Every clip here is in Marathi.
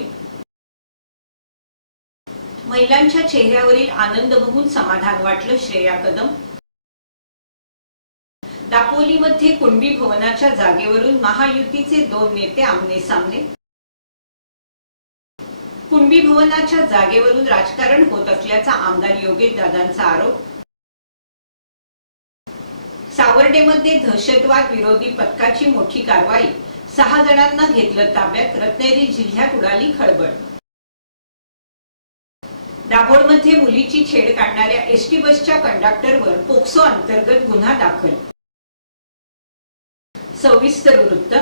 दापोली। महिलांच्या चेहऱ्यावरील आनंद बघून समाधान वाटलं, श्रेया कदम। दापोलीमध्ये कुणबी भवनाच्या जागेवरून महायुतीचे 2 नेते आमने सामने। कुणबी भवनाच्या जागेवरून राजकारण होत असल्याचा आमदार योगेश दादांचा आरोप। सावर्डेमध्ये दहशतवाद विरोधी पथकाची मोठी कारवाई, 6 जणांना घेतलं ताब्यात, रत्नागिरी जिल्ह्यात उडाली खळबळ। दाभोळमध्ये मुलीची छेड काढणाऱ्या एसटी बसच्या कंडक्टरवर पोक्सो अंतर्गत गुन्हा दाखल। सविस्तर वृत्त।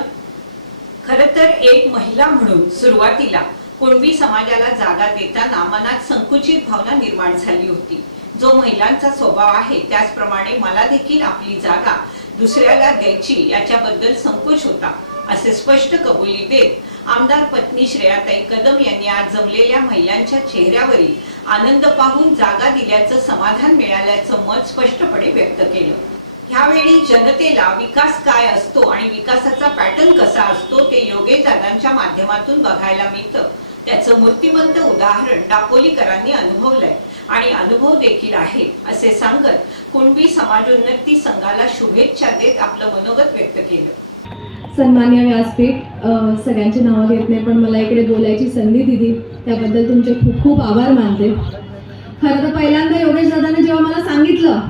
खरं तर एक महिला म्हणून सुरुवातीला कुणबी समाजाला जागा देताना मनात संकुचित भावना निर्माण झाली होती। जो महिलांचा स्वभाव आहे त्याचप्रमाणे मला देखील आपली जागा दुसऱ्याला द्यायची याच्याबद्दल संकोच होता, असे स्पष्ट कबुली देत आमदार पत्नी श्रेयाताई कदम यांनी आज जमलेल्या महिलांच्या चेहऱ्यावरील आनंद पाहून जागा दिल्याचं समाधान मिळाल्याचं मत स्पष्टपणे व्यक्त केलं। ह्यावेळी जनतेला विकास काय असतो आणि विकासाचा पॅटर्न कसा असतो ते योगेश दादांच्या माध्यमातून बघायला मिळतं। त्याचं मूर्तिमंत उदाहरण दापोलीकरांनी अनुभवलंय आणि अनुभव देखील आहे, असे सांगत कुणबी समाजोन्नती संघाला शुभेच्छा देत आपलं मनोगत व्यक्त केलं। सन्मान्य व्यासपीठ, सगळ्यांची नावं घेत नाही पण मला इकडे बोलायची संधी दिली त्याबद्दल तुमचे खूप खूप आभार मानते। खरं तर पहिल्यांदा योगेश दादाने जेव्हा मला सांगितलं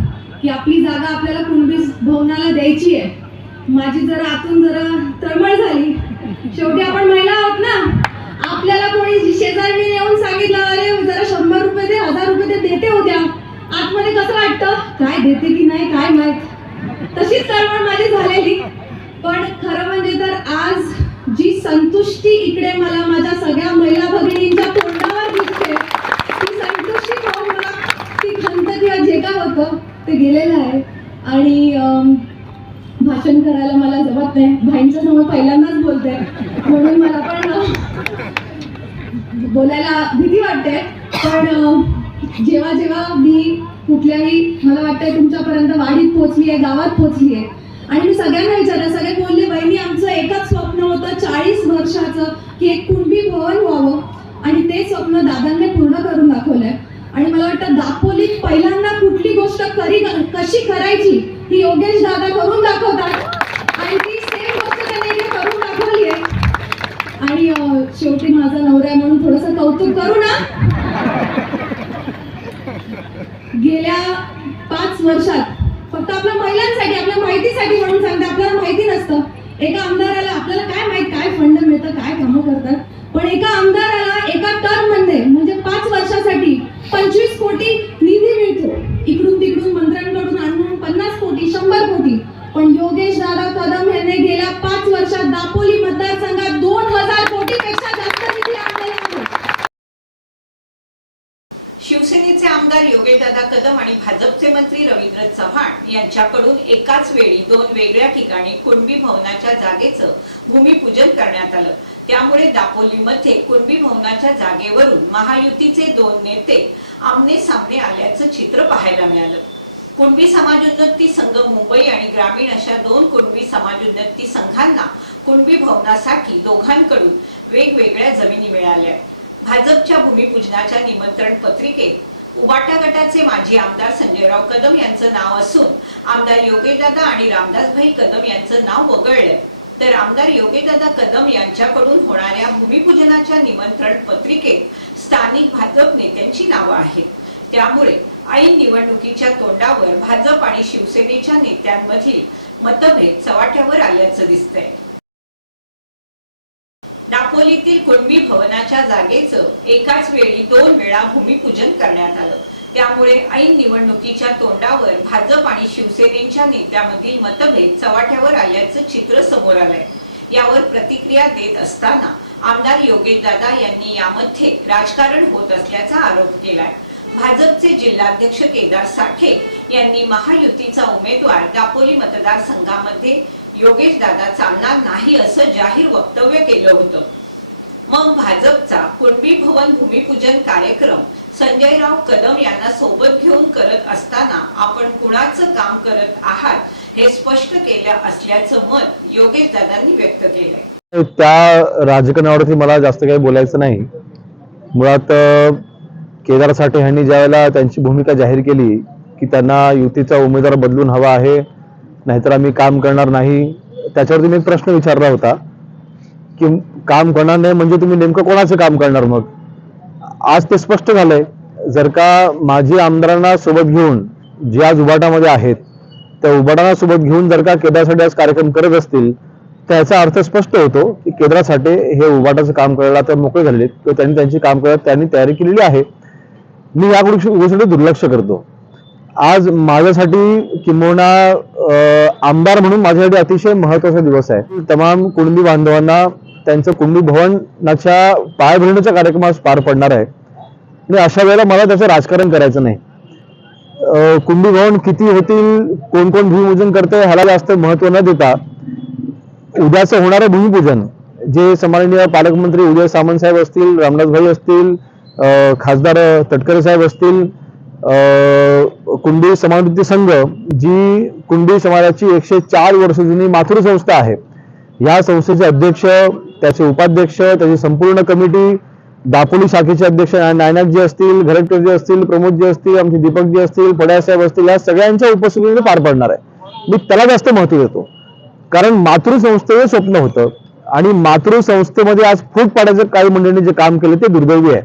की आपली जागा आपल्याला कुणबी भवनाला द्यायची आहे, माझी जरा आतून जरा तळमळ झाली। शेवटी आपण महिला आहोत ना, आपल्याला कोणी शेजारी येऊन सांगितलं अरे जरा 100 रुपये दे, 1000 रुपये दे, देते उद्या, आतमध्ये कसं वाटतं काय देते की नाही काय माहित, तशीच तळमळ माझी झालेली। पण खरं म्हणजे तर आज जी संतुष्टी इकडे मला माझ्या सगळ्या महिला भगिनींच्या तोंडावर दिसते, ती संतुष्टी पाहून मला ती खंत किंवा जे काय होतं ते गेलेलं आहे। आणि भाषण करायला मला जमत नाही, भाईंच्या समोर पहिल्यांदाच बोलते म्हणून मला पण बोलायला भीती वाटते। पण जेव्हा जेव्हा मी कुठल्याही मला वाटतंय तुमच्यापर्यंत वाडीत पोहोचली आहे, गावात पोहोचली आहे आणि मी सगळ्यांना विचारलं, सगळे बोलले बहिणी आमचं एकच स्वप्न होतं 40 वर्षाचं की एक कुणबी भवन व्हावं आणि ते स्वप्न दादांनी पूर्ण करून दाखवलंय। आणि मला वाटतं दापोलीत पहिल्यांदा कुठली गोष्ट कशी करायची ही योगेश दादा करून दाखवतात आणि ती सेम गोष्ट त्यांनी करून दाखवली आहे। आणि शेवटी माझा नवरा म्हणून थोडंसं कौतुक करू ना। गेल्या 5 वर्षात फक्त आपल्या महिलांसाठी आपल्या माहितीसाठी म्हणून सांगते, आपल्याला माहिती नसतं एका आमदाराला, आपल्याला काय माहित काय फंड मिळतं काय कामं करतात, पण एका आमदाराला एका टर्म मध्ये म्हणजे 5 वर्षासाठी 25 कोटी निधी मिळतो, इकडून तिकडून मंत्र्यांकडून आणून 50 कोटी 100 कोटी। पण योगेश दादा कदम यांनी गेल्या 5 वर्षात दापोली मतदारसंघात 2000 कोटीपेक्षा जास्त निधी आणलेला आहे। शिवसेनेचे आमदार योगेश दादा कदम आणि भाजपचे मंत्री रवींद्र चव्हाण यांच्याकडून एकाच वेळी 2 वेगळ्या ठिकाणी कुणबी भवनाच्या जागेचं भूमिपूजन करण्यात आलं। त्यामुळे दापोलीमध्ये कुणबी भवनाच्या जागेवरून महायुतीचे 2 नेते आमने सामने आल्याचं चित्र पाहायला मिळालं। कुणबी समाजोन्नती संघ मुंबई आणि ग्रामीण अशा 2 कुणबी समाजोन्नती संघांना कुणबी भवनासाठी दोघांकडून वेगवेगळ्या जमिनी मिळाल्या। भाजपच्या भूमिपूजनाच्या निमंत्रण पत्रिकेत उबाटा गटाचे माजी आमदार संजयराव कदम यांचं नाव असून आमदार योगेशदादा आणि रामदासभाई कदम यांचं नाव वगळलंय, तर आमदार योगेशदादा कदम यांच्याकडून होणाऱ्या भूमिपूजनाच्या निमंत्रण पत्रिकेत स्थानिक भाजप नेत्यांची नावं आहेत। त्यामुळे ऐन निवडणुकीच्या तोंडावर भाजप आणि शिवसेनेच्या नेत्यांमधील मतभेद चव्हाट्यावर आल्याचं दिसतंय। दापोलीतील कुणबी भवनाच्या जागेचं एकाच वेळी 2 वेळा भूमिपूजन करण्यात आलं। त्यामुळे ऐन निवडणुकीच्या तोंडावर भाजप आणि शिवसेनेच्या नेत्यामधील मतभेद चव्हाट्यावर आल्याचं चित्र समोर आलंय। यावर प्रतिक्रिया देत असताना आमदार योगेश दादा यांनी यामध्ये राजकारण होत असल्याचा आरोप केलाय। भाजपचे जिल्हाध्यक्ष केदार साठे यांनी महायुतीचा उमेदवार दापोली मतदारसंघामध्ये योगेश दादा चालणार नाही असं जाहीर वक्तव्य केलं होतं। मग भाजपचा कुणबी भवन भूमिपूजन कार्यक्रम संजयराव कदम यांना सोबत घेऊन करत असताना आपण कुणाचं काम करत आहात हे स्पष्ट केलं असल्याचं मत योगेश दादांनी व्यक्त केलंय। त्या राजकारणावरती मला जास्त काही बोलायचं नाही. मुळात केदार साठे यांनी ज्यावेळेला त्यांची भूमिका जाहीर केली की त्यांना युतीचा उमेदवार बदलून हवा आहे, नाहीतर आम्ही काम करणार नाही, त्याच्यावरती मी एक प्रश्न विचारला होता की काम करणार नाही म्हणजे तुम्ही नेमकं कोणाचं काम करणार? मग आज ते स्पष्ट झालंय. जर का माजी आमदारांना सोबत घेऊन जे आज उभाटामध्ये आहेत त्या उभाटांना सोबत घेऊन जर का केदार साठे आज कार्यक्रम करत असतील तर याचा अर्थ स्पष्ट होतो की केदार साठे हे उभाटाचं काम करायला तर मोकळे झालेले किंवा त्यांनी त्यांची काम करायला त्यांनी तयारी केलेली आहे. मी या गोष्टीसाठी दुर्लक्ष करतो. आज माझ्यासाठी किंबहुना आमदार म्हणून माझ्यासाठी अतिशय महत्वाचा दिवस आहे. तमाम कुणबी बांधवांना त्यांचं कुणबी भवनाच्या पायाभरणीचा कार्यक्रम आज पार पडणार आहे आणि अशा वेळेला मला त्याचं राजकारण करायचं नाही. कुणबी भवन किती होतील, कोण कोण भूमिपूजन करते ह्याला जास्त महत्व न देता उद्याचं होणारं भूमिपूजन जे सन्माननीय पालकमंत्री उदय सामंत साहेब असतील, रामदास भाई असतील, खासदार तटकरे साहेब असतील, कुणबी समाजवृत्ती संघ जी कुणबी समाजाची 104 वर्ष जुनी मातृ संस्था आहे, या संस्थेचे अध्यक्ष, त्याचे उपाध्यक्ष, त्याची संपूर्ण कमिटी, दापोली शाखेचे अध्यक्ष नायनाथजी असतील, घरटकरजी असतील, प्रमोदजी असतील, आमचे दीपकजी असतील, पड्यासाहेब असतील, या सगळ्यांच्या उपस्थितीमध्ये पार पडणार आहे. मी त्याला जास्त महत्व देतो कारण मातृसंस्थेचं स्वप्न होतं आणि मातृसंस्थेमध्ये आज फूट पाडायचं काही मंडळींनी जे काम केलं ते दुर्दैवी आहे.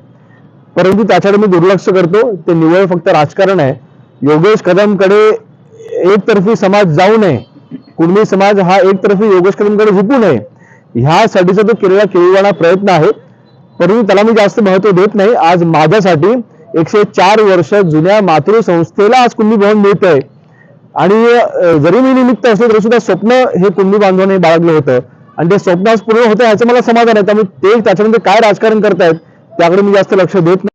परंतु त्याच्याकडे मी दुर्लक्ष करतो. ते निव्वळ फक्त राजकारण आहे. योगेश कदमकडे एकतर्फी समाज जाऊ नये, कुणबी समाज हा एकतर्फी योगेश कदमकडे झुकू नये ह्यासाठीचा तो केलेला केविलवाणा प्रयत्न आहे. परंतु त्याला मी जास्त महत्व देत नाही. आज माझ्यासाठी 104 वर्ष जुन्या मातृसंस्थेला आज कुणबी भवन मिळतंय आणि जरी मी निमित्त असलो तरी सुद्धा स्वप्न हे कुणबी बांधवांनी बाळगलं होतं आणि ते स्वप्न आज पूर्ण होतं ह्याचं मला समाधान आहे. त्यामुळे ते त्याच्यामध्ये काय राजकारण करतायत त्याकडे मी जास्त लक्ष देत नाही.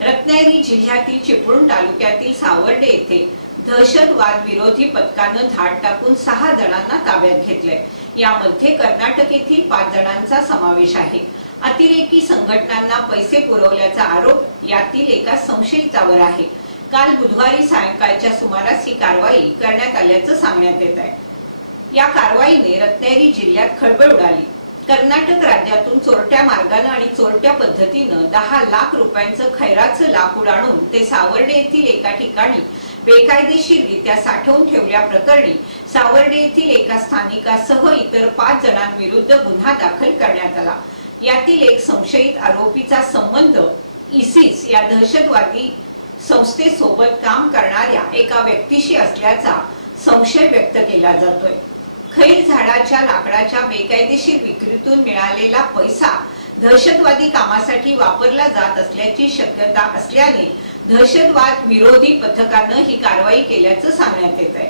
रत्नागिरी जिल्ह्यातील चिपळूण तालुक्यातील सावर्डे येथे दहशतवाद विरोधी पथकानं धाड टाकून 6 जणांना ताब्यात घेतलंय. यामध्ये कर्नाटक येथील 5 जणांचा समावेश आहे. अतिरेकी संघटनांना पैसे पुरवल्याचा आरोप यातील एका संशयितावर आहे. काल बुधवारी सायंकाळच्या सुमारास ही कारवाई करण्यात आल्याचं सांगण्यात येत आहे. या कारवाईने रत्नागिरी जिल्ह्यात खळबळ उडाली. कर्नाटक राज्यातून चोरट्या मार्गाने आणि चोरट्या पद्धतीनं 10 लाख रुपयांचं खैराचं लाकूड आणून ते सावर्डे येथील एका ठिकाणी बेकायदेशीररित्या साठवून ठेवल्या प्रकरणी सावर्डे येथील एका स्थानिकासह इतर 5 जणांविरुद्ध गुन्हा दाखल करण्यात आला. यातील एक संशयित आरोपीचा संबंध इसिस या दहशतवादी संस्थेसोबत काम करणाऱ्या एका व्यक्तीशी असल्याचा संशय व्यक्त केला जातोय. खैर झाडाच्या लाकडाच्या बेकायदेशीर विक्रीतून मिळालेला पैसा दहशतवादी कामासाठी वापरला जात असल्याची शक्यता असल्याने दहशतवाद विरोधी पथकानं ही कारवाई केल्याचं सांगण्यात येत आहे.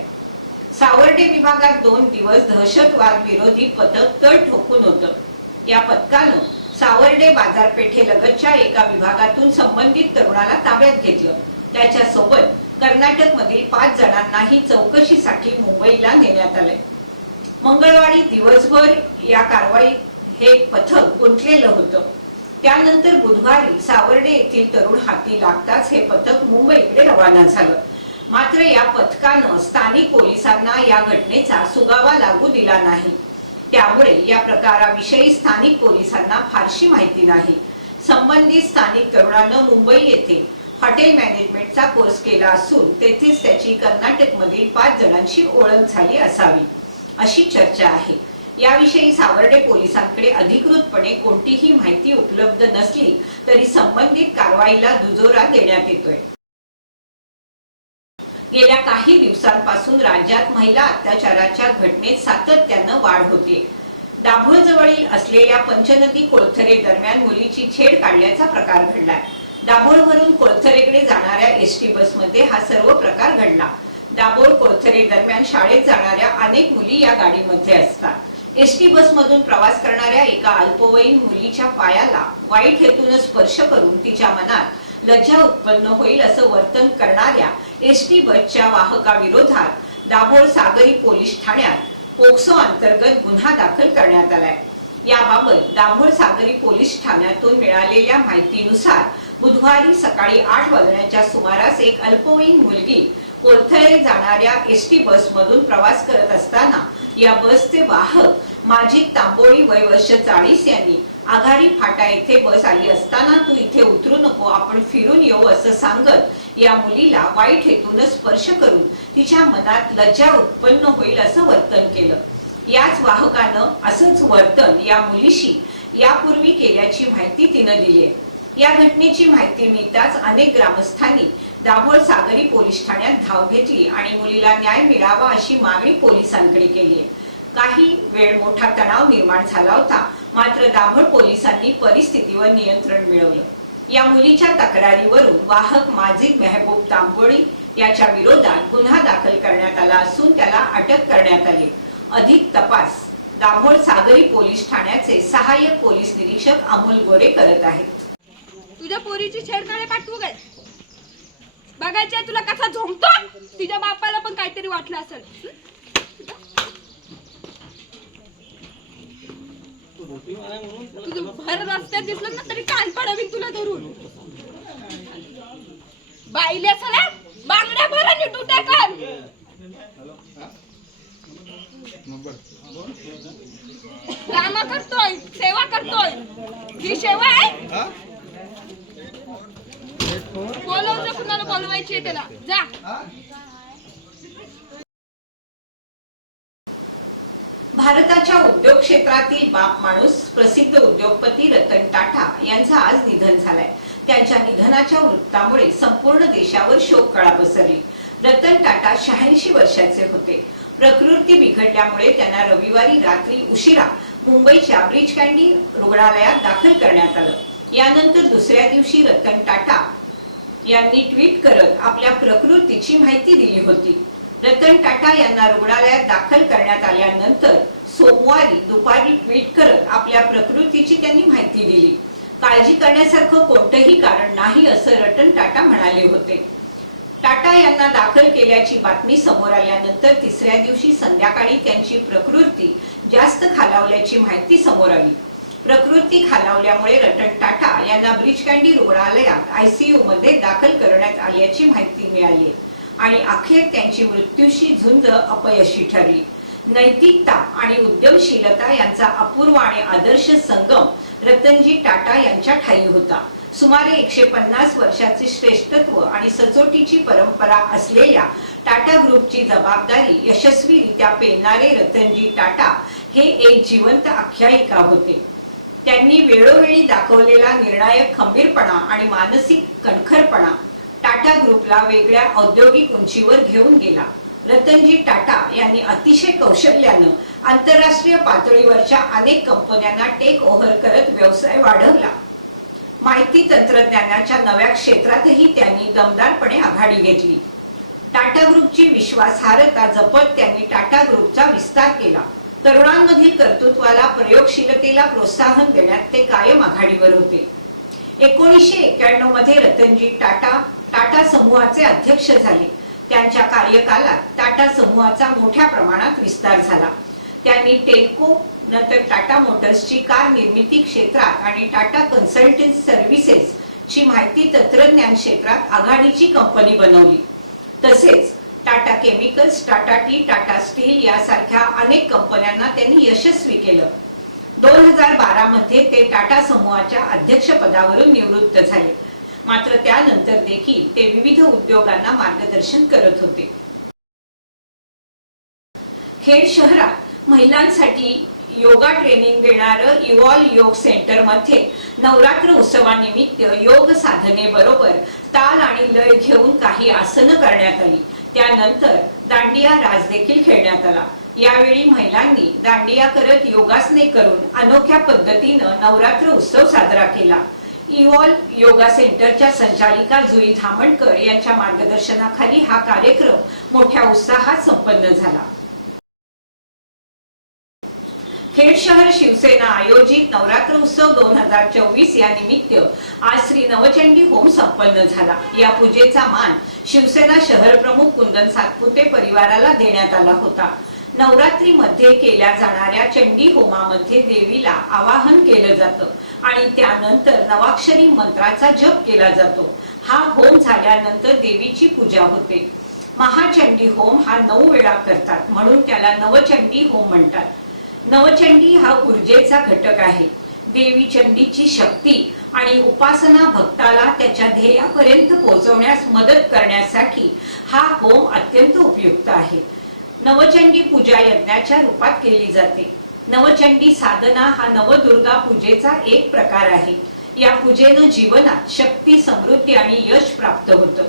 सावर्डे विभागात 2 दिवस दहशतवाद विरोधी पथक तळ ठोकून होतं. या पथकानं सावर्डे बाजारपेठेलगतच्या एका विभागातून संबंधित तरुणाला ताब्यात घेतलं. त्याच्यासोबत कर्नाटक मधील 5 जणांनाही चौकशीसाठी मुंबईला नेण्यात आले. मंगळवारी दिवसभर या कारवाईत हे पथक गुंतलेलं होतं. त्यानंतर बुधवारी सावर्डे येथील तरुण हाती लागताच हे पथक मुंबईकडे रवाना झालं. मात्र या पथकानं स्थानिक पोलिसांना या घटनेचा सुगावा लागू दिला नाही. त्यामुळे या प्रकाराविषयी स्थानिक पोलिसांना फारशी माहिती नाही. संबंधित स्थानिक तरुणानं मुंबई येथे हॉटेल मॅनेजमेंटचा कोर्स केला असून तेथेच त्याची कर्नाटकमधील 5 जणांशी ओळख झाली असावी अशी चर्चा आहे. याविषयी सावर्डे पोलिसांकडे अधिकृतपणे कोणतीही माहिती उपलब्ध नसली तरी संबंधित कारवाईला दुजोरा देण्यात येतोय. गेल्या काही दिवसांपासून राज्यात महिला अत्याचाराच्या घटनेत सातत्यानं वाढ होते. दाभोळजवळील असलेल्या पंचनदी कोळथरे दरम्यान मुलीची छेड काढल्याचा प्रकार घडलाय. दाभोळवरून कोळथरेकडे जाणाऱ्या एसटी बसमध्ये हा सर्व प्रकार घडला. दाभोळ कोळथरे दरम्यान शाळेत जाणाऱ्या अनेक मुली या गाडीमध्ये असतात. एसटी बसमधून प्रवास करणाऱ्या एका अल्पवयीन मुलीच्या पायाला वाईट हेतून स्पर्श करून तिच्या मनात लज्जा उत्पन्न होईल असं वर्तन करणाऱ्या एसटी बसच्या वाहकाविरोधात दाभोळ सागरी पोलीस ठाण्यात पोक्सो अंतर्गत गुन्हा दाखल करण्यात आलाय. याबाबत दाभोळ सागरी पोलीस ठाण्यातून मिळालेल्या माहितीनुसार बुधवारी सकाळी 8 वाजण्याच्या सुमारास एक अल्पवयीन मुलगी कोळथरे जाणाऱ्या एसटी बसमधून प्रवास करत असताना या बसचे वाहक माजिद तांबोळी वय वर्ष 40 यांनी आघाडी फाटा येथे बस आली असताना तू इथे उतरू नको, आपण फिरून येऊ असं सांगत या मुलीला वाईट हेतून स्पर्श करून तिच्या मनात लज्जा उत्पन्न होईल असं वर्तन केलं। याच वाहकानं असंच वर्तन या मुलीशी यापूर्वी केल्याची माहिती तिनं दिली आहे। या घटनेची माहिती मिळताच अनेक ग्रामस्थांनी दाभोळ सागरी पोलीस ठाण्यात धाव घेतली आणि मुलीला न्याय मिळावा अशी मागणी पोलिसांकडे केली आहे। काही वेळ मोठा तणाव निर्माण झाला होता, मात्र दाभोळ पोलिसांनी परिस्थितीवर नियंत्रण मिळवलं। या मुलीच्या तक्रारीवरून वाहक माजिद मेहबूब तांबोळी याच्या विरोधात गुन्हा दाखल करण्यात आला असून त्याला अटक करण्यात आली। अधिक तपास दाभोळ सागरी पोलीस ठाण्याचे सहाय्यक पोलीस निरीक्षक अमोल गोरे करत आहेत। तुझ्या पोरीची छेडखाने पाठवू काय? बघायचंय तुला कसा झोंबतो? तुझ्या बापाला पण काहीतरी वाटलं असेल। तुझं भर रस्त्यात दिसलं ना तरी कान पडवीन तुला धरून। बाईले सला बांगड्या भराने टुट्या कर। काम करतोय, सेवा करतोय। ही सेवा आहे? बोलवलं कुणाला बोलवायची आहे त्याला जा। भारताच्या उद्योग क्षेत्रातील बाप माणूस प्रसिद्ध उद्योगपती रतन टाटा यांचं आज निधन झालंय। त्यांच्या निधनाच्या वृत्तामुळे संपूर्ण देशावर शोककळा पसरली। रतन टाटा 86 वर्षाचे होते। प्रकृती बिघडल्यामुळे त्यांना रविवारी रात्री उशिरा मुंबईच्या ब्रीच कँडी रुग्णालयात दाखल करण्यात आलं। यानंतर दुसऱ्या दिवशी रतन टाटा यांनी ट्विट करत आपल्या प्रकृतीची माहिती दिली होती। रतन टाटा यांना रुग्णालयात दाखल करण्यात आल्यानंतर सोमवारी दुपारी ट्विट करत आपल्या प्रकृतीची त्यांनी माहिती दिली। काळजी करण्यासारखं कोणतंही कारण नाही असं रतन टाटा म्हणाले होते। टाटा यांना दाखल केल्याची बातमी समोर आल्यानंतर तिसऱ्या दिवशी संध्याकाळी त्यांची प्रकृती जास्त खालावल्याची माहिती समोर आली। प्रकृती खालावल्यामुळे रतन टाटा यांना ब्रीच कँडी रुग्णालयात ICU मध्ये दाखल करण्यात आल्याची माहिती मिळाली आणि अखेर त्यांची मृत्यूशी झुंज अपयशी ठरली। नैतिकता आणि उद्यमशीलता यांचा अपूर्व आणि आदर्श संगम रतनजी टाटा यांच्या ठायी होता। सुमारे 150 वर्षाचे श्रेष्ठत्व आणि सचोटीची परंपरा असलेल्या टाटा ग्रुपची जबाबदारी यशस्वीरित्या पेलणारे रतनजी टाटा हे एक जिवंत आख्यायिका होते। त्यांनी वेळोवेळी दाखवलेला निर्णायक खंबीरपणा आणि मानसिक कणखरपणा टाटा ग्रुपला वेगळ्या औद्योगिक उंचीवर घेऊन गेला। रतनजी टाटा यांनी अतिशय कौशल्यानं आंतरराष्ट्रीय पातळीवरच्या अनेक कंपन्यांना टेक ओव्हर करत व्यवसाय वाढवला। माहिती तंत्रज्ञानाच्या नव्या क्षेत्रातही त्यांनी दमदारपणे आघाडी घेतली। टाटा ग्रुपची विश्वासार्हता जपत त्यांनी टाटा ग्रुपचा विस्तार केला। तरुणांमधील कर्तृत्वाला, प्रयोगशीलतेला प्रोत्साहन देण्यात ते कायम आघाडीवर होते। 1991 मध्ये रतनजी टाटा टाटा समूहाचे अध्यक्ष झाले। त्यांच्या कार्यकालात टाटा समूहाचा मोठ्या प्रमाणात विस्तार झाला। त्यांनी टेल्को, नंतर टाटा मोटर्सची कार निर्मिती क्षेत्रात आणि टाटा कन्सल्टन्सी सर्व्हिसेस ची माहिती तंत्रज्ञान क्षेत्रात आघाडीची कंपनी बनवली। तसेच Tata chemicals, Tata T, Tata steel यासारख्या अनेक कंपन्यांना त्यांनी यशस्वी केलं। 2012 मध्ये ते टाटा समूहाच्या अध्यक्षपदावरून निवृत्त झाले, मात्र त्यानंतर देखील ते विविध उद्योगांना मार्गदर्शन करत होते। खेड शहरात महिलांसाठी योगा ट्रेनिंग देणारं इव्हॉल्व योग सेंटर मध्ये नवरात्र उत्सवानिमित्त योग साधनेबरोबर ताल आणि लय घेऊन काही आसनं करण्यात आली। त्यानंतर दांडिया रास देखील खेळण्यात आला। यावेळी महिलांनी दांडिया करत योगासने करून अनोख्या पद्धतीनं नवरात्र उत्सव साजरा केला। इव्हॉल्व योगा सेंटरच्या संचालिका जुई धामणकर यांच्या मार्गदर्शनाखाली हा कार्यक्रम मोठ्या उत्साहात संपन्न झाला। खेड शहर शिवसेना आयोजित नवरात्र उत्सव 2024 या निमित्त आज श्री नवचंडी होम संपन्न झाला। या पूजेचा मान शिवसेना शहर प्रमुख कुंदन सातपुते परिवाराला देण्यात आला होता। नवरात्री मध्ये केल्या जाणाऱ्या चंडी होमामध्ये देवीला आवाहन केलं जातं आणि त्यानंतर नवाक्षरी मंत्राचा जप केला जातो। हा होम झाल्यानंतर देवीची पूजा होते। महाचंडी होम हा 9 वेळा करतात, म्हणून त्याला नवचंडी होम म्हणतात। नवचंडी हा ऊर्जेचा घटक आहे. देवी चंडीची शक्ती आणि उपासना भक्ताला त्याच्या ध्येयापर्यंत पोहोचवण्यास मदत करण्यासाठी हा होम अत्यंत उपयुक्त आहे. नवचंडी पूजा यज्ञाच्या रूपात केली जाते. नवचंडी साधना हा नवदुर्गा पूजेचा एक प्रकार आहे. या पूजेनं जीवनात शक्ती, समृद्धी आणि यश प्राप्त होतं.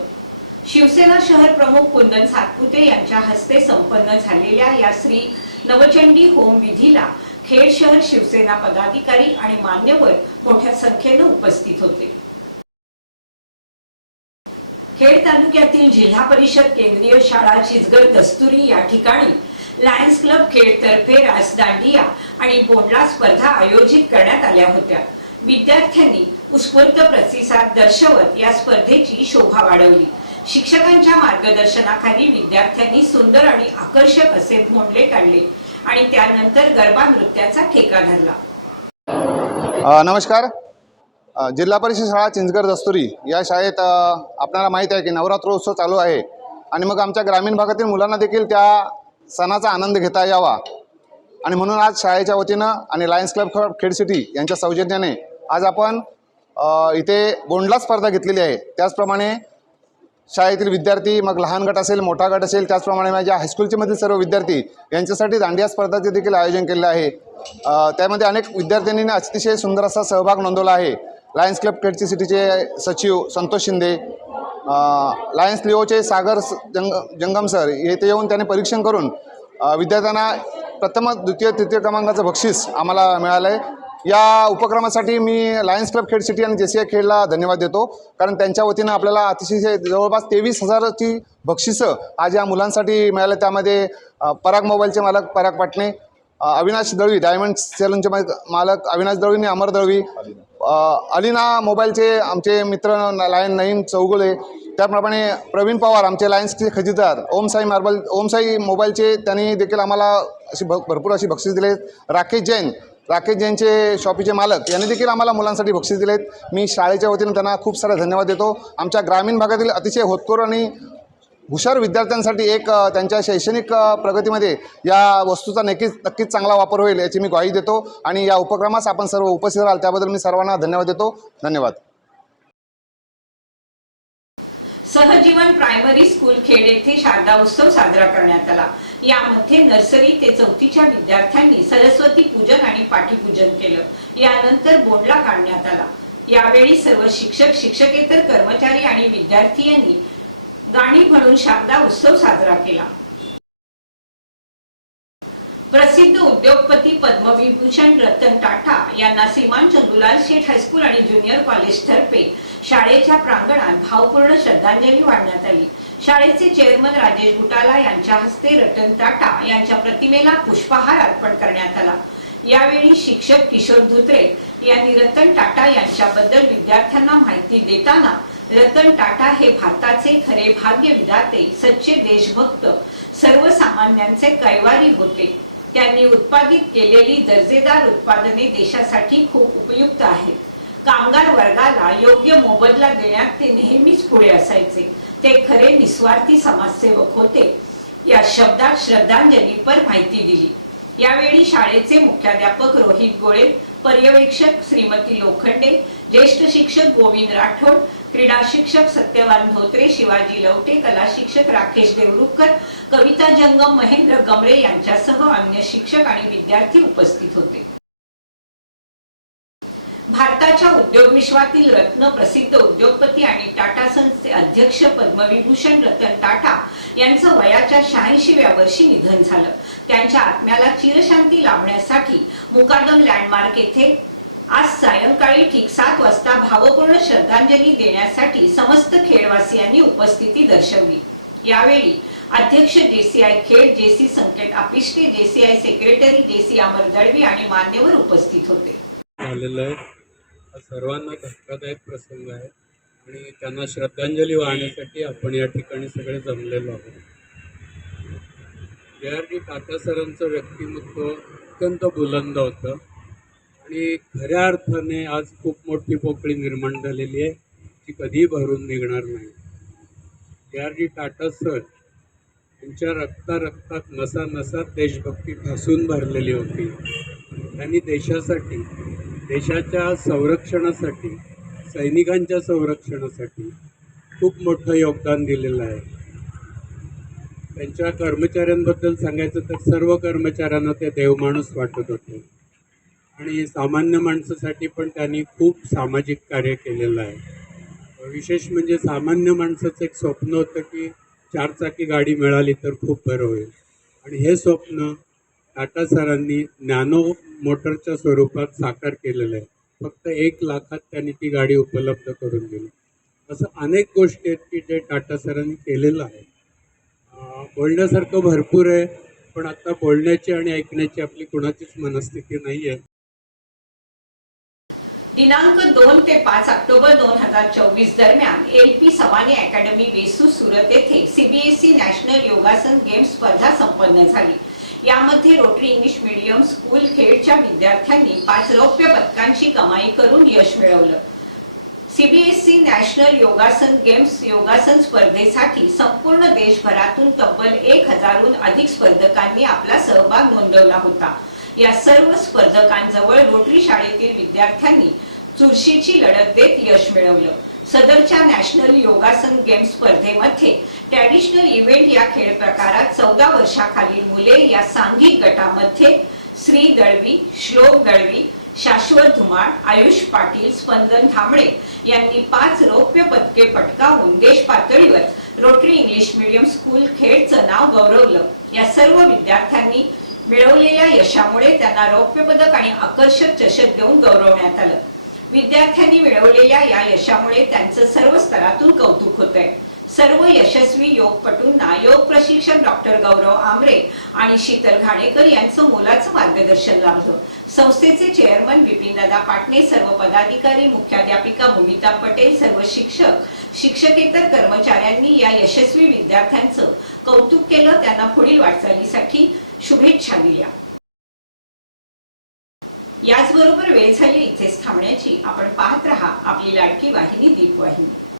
शिवसेना शहर प्रमुख कुंदन सातपुते यांच्या हस्ते संपन्न झालेल्या या श्री नवचंडी होम विधीला खेड शहर शिवसेना पदाधिकारी आणि मान्यवर मोठ्या संख्येने उपस्थित होते. खेड तालुक्यातील जिल्हा परिषद केंद्रीय शाळा चिचगर दस्तुरी या ठिकाणी लायन्स क्लब खेड तर्फे रास दांडिया आणि बोंडला स्पर्धा आयोजित करण्यात आल्या होत्या. विद्यार्थ्यांनी उत्स्फूर्त प्रतिसाद दर्शवत या स्पर्धेची शोभा वाढवली. शिक्षकांच्या मार्गदर्शनाखाली विद्यार्थ्यांनी सुंदर आणि आकर्षक असे भोंडले काढले आणि त्यानंतर गरबा नृत्याचा ठेका धरला. नमस्कार. जिल्हा परिषद शाळा चिंचगर दस्तुरी या शाळेत आपल्याला माहीत आहे की नवरात्रोत्सव चालू आहे आणि मग आमच्या ग्रामीण भागातील मुलांना देखील त्या सणाचा आनंद घेता यावा आणि म्हणून आज शाळेच्या वतीनं आणि लायन्स क्लब खेड सिटी यांच्या सौजन्याने आज आपण इथे बोंडला स्पर्धा घेतलेली आहे. त्याचप्रमाणे शाळेतील विद्यार्थी, मग लहान गट असेल, मोठा गट असेल, त्याचप्रमाणे माझ्या हायस्कूलचे मधील सर्व विद्यार्थी यांच्यासाठी दांडिया स्पर्धाचे देखील आयोजन केले आहे. त्यामध्ये अनेक विद्यार्थ्यांनी अतिशय सुंदर असा सहभाग नोंदवला आहे. लायन्स क्लब खेड सिटीचे सचिव संतोष शिंदे, लायन्स लिओचे सागर जंगम सर येथे येऊन त्यांनी परीक्षण करून विद्यार्थ्यांना प्रथम, द्वितीय, तृतीय क्रमांकाचं बक्षीस आम्हाला मिळालं आहे. या उपक्रमासाठी मी लायन्स क्लब खेड सिटी आणि JCI खेडला धन्यवाद देतो, कारण त्यांच्या वतीनं आपल्याला अतिशय जवळपास 23,000ची बक्षिसं आज या मुलांसाठी मिळालं. त्यामध्ये पराग मोबाईलचे मालक पराग पाटणे, अविनाश दळवी डायमंड सेलूनचे मालक अविनाश दळवी आणि अमर दळवी, अलिना मोबाईलचे आमचे मित्र लायन नईम चौगुले, त्याप्रमाणे प्रवीण पवार आमचे लायन्सचे खजिनदार, ओमसाई मोबाईलचे त्यांनी देखील आम्हाला अशी भरपूर अशी बक्षीस दिले. राकेश जैनचे शॉपीचे मालक यांनी देखील आम्हाला मुलांसाठी बक्षीस दिलेत. मी शाळेच्या वतीनं त्यांना खूप सारा धन्यवाद देतो. आमच्या ग्रामीण भागातील अतिशय होतकरू आणि हुशार विद्यार्थ्यांसाठी एक त्यांच्या शैक्षणिक प्रगतीमध्ये या वस्तूचा नक्कीच चांगला वापर होईल याची मी ग्वाही देतो आणि या उपक्रमास आपण सर्व उपस्थित राहाल त्याबद्दल मी सर्वांना धन्यवाद देतो. धन्यवाद. सहजीवन प्रायमरी स्कूल खेड येथे शारदा उत्सव साजरा करण्यात आला. यामध्ये नर्सरी ते 4थीच्या विद्यार्थ्यांनी सरस्वती पूजन आणि पाठीपूजन केलं. यानंतर बोंडला काढण्यात आला. यावेळी सर्व शिक्षक, शिक्षकेतर कर्मचारी आणि विद्यार्थी गाणी म्हणून शारदा उत्सव साजरा केला. प्रसिद्ध उद्योगपती पद्मविभूषण रतन टाटा यांना श्रीमान चंदूलाल शेठ हायस्कूल आणि ज्युनियर कॉलेज तर्फे शाळेच्या प्रांगणात भावपूर्ण श्रद्धांजली वाहण्यात आली. शाळेचे चेअरमन राजेश बुटाला यांच्या हस्ते रतन टाटा यांच्या प्रतिमेला पुष्पहार अर्पण करण्यात आला. यावेळी शिक्षक किशोर धुत्रे यांनी रतन टाटा यांच्याबद्दल विद्यार्थ्यांना माहिती देताना रतन टाटा हे भारताचे खरे भाग्य विधाते, सच्चे देशभक्त, सर्वसामान्यांचे कैवारी होते. त्यांनी उत्पादित केलेली दर्जेदार उत्पादने देशासाठी खूप उपयुक्त आहेत. कामगार वर्गाला योग्य मोबदला देण्यात ते नेहमीच पुढे असायचे. ते खरे निस्वार्थी समाजसेवक होते. या शब्दात श्रद्धांजलीपर माहिती दिली. यावेळी शाळेचे मुख्याध्यापक रोहित गोळे, पर्यवेक्षक श्रीमती लोखंडे, ज्येष्ठ शिक्षक गोविंद राठोड, क्रीडा शिक्षक सत्यवान धोत्रे, शिवाजी लवटे, कला शिक्षक राकेश देवरुखकर, कविता जंगम, महेंद्र गमरे यांच्यासह अन्य शिक्षक आणि विद्यार्थी उपस्थित होते. भारताच्या उद्योग विश्वातील रत्न, प्रसिद्ध उद्योगपती आणि टाटा सन्सचे अध्यक्ष पद्मविभूषण रतन टाटा यांचं वयाच्या 86व्या वर्षी निधन झालं. त्यांच्या आत्म्याला चिरशांती लाभण्यासाठी मुकादम लँडमार्क येथे आज सायंकाळी ठीक 7 वाजता भावपूर्ण श्रद्धांजली देण्यासाठी समस्त खेडवासियांनी उपस्थिती दर्शवली. यावेळी अध्यक्ष JCI खेड, JC संकेत आपिष्टे, JCI सेक्रेटरी JC अमर दळवी आणि मान्यवर उपस्थित होते. सर्वांना धक्कादायक प्रसंग आहे आणि त्यांना श्रद्धांजली वाहण्यासाठी आपण या ठिकाणी सगळे जमलेलो आहोत. JRD टाटा सरांचं व्यक्तिमत्व अत्यंत बुलंद होतं आणि खऱ्या अर्थाने आज खूप मोठी पोकळी निर्माण झालेली आहे, ती कधीही भरून निघणार नाही. JRD टाटा सर त्यांच्या रक्तात नसा नसात देशभक्ती ठासून भरलेली होती. त्यांनी देशासाठी, देशाच्या संरक्षणासाठी, सैनिकांच्या संरक्षणासाठी खूप मोठं योगदान दिलेलं आहे. त्यांच्या कर्मचाऱ्यांबद्दल सांगायचं तर सर्व कर्मचाऱ्यांना ते देवमाणूस वाटत होते आणि सामान्य माणसासाठी पण त्यांनी खूप सामाजिक कार्य केलेलं आहे. विशेष म्हणजे सामान्य माणसाचं एक स्वप्न होतं की 4 चाकी गाडी मिळाली तर खूप बरं होईल आणि हे स्वप्न टाटा सरांनी नॅनो मोटरच्या स्वरूपात साकार केलेलं आहे. फक्त 1 लाखात त्यांनी ती गाडी उपलब्ध करून दिली. असं अनेक गोष्टी आहेत की जे टाटा सरांनी केलेलं आहे. बोलण्यासारखं भरपूर आहे, पण आता बोलण्याची आणि ऐकण्याची आपली कुणाचीच मनस्थिती नाही आहे. दिनांक 2 ते 5 ऑक्टोबर 2024 दरम्यान LP सवानी अकॅडमी वेसू सुरत येथे CBSE नॅशनल योगासन गेम्स स्पर्धा संपन्न झाली. यामध्ये रोटरी इंग्लिश मीडियम स्कूल खेडच्या विद्यार्थ्यांनी 5 रौप्य पदकांची कमाई करून यश मिळवलं. CBSE नॅशनल योगासन गेम्स योगासन स्पर्धेसाठी संपूर्ण देशभरातून तब्बल 1000हून अधिक स्पर्धकांनी आपला सहभाग नोंदवला होता. या सर्व स्पर्धकांजवळ रोटरी शाळेतील विद्यार्थ्यांनी चुरशीची लढत देत यश मिळवलं. सदरच्या नॅशनल योगासन गेम्स स्पर्धेमध्ये ट्रॅडिशनल इव्हेंट या खेळ प्रकारात 14 वर्षाखालील मुले या सांघिक गटामध्ये श्री दळवी, श्लोक दळवी, शाश्वत धुमाळ, आयुष पाटील, स्पंदन धामळे यांनी 5 रौप्य पदके पटकावून देश पातळीवर रोटरी इंग्लिश मीडियम स्कूल खेडचं नाव गौरवलं. या सर्व विद्यार्थ्यांनी मिळवलेल्या यशामुळे त्यांना रौप्य पदक आणि आकर्षक चषक देऊन गौरवण्यात आलं. विद्यार्थ्यांनी मिळवलेल्या या यशामुळे त्यांचं सर्व स्तरातून कौतुक होतंय. सर्व यशस्वी योगपटूंना योग प्रशिक्षक डॉक्टर गौरव आमरे आणि शीतल घाणेकर यांचं मोलाचं मार्गदर्शन लाभलं. संस्थेचे चेअरमन बिपिनदादा पाटणे, सर्व पदाधिकारी, मुख्याध्यापिका भूमिता पटेल, सर्व शिक्षक, शिक्षकेतर कर्मचाऱ्यांनी या यशस्वी विद्यार्थ्यांचं कौतुक केलं. त्यांना पुढील वाटचालीसाठी शुभेच्छा दिल्या. याचबरोबर वेळ झाली इथेच थांबण्याची. आपण पाहत रहा आपली लाडकी वाहिनी दीपवाहिनी.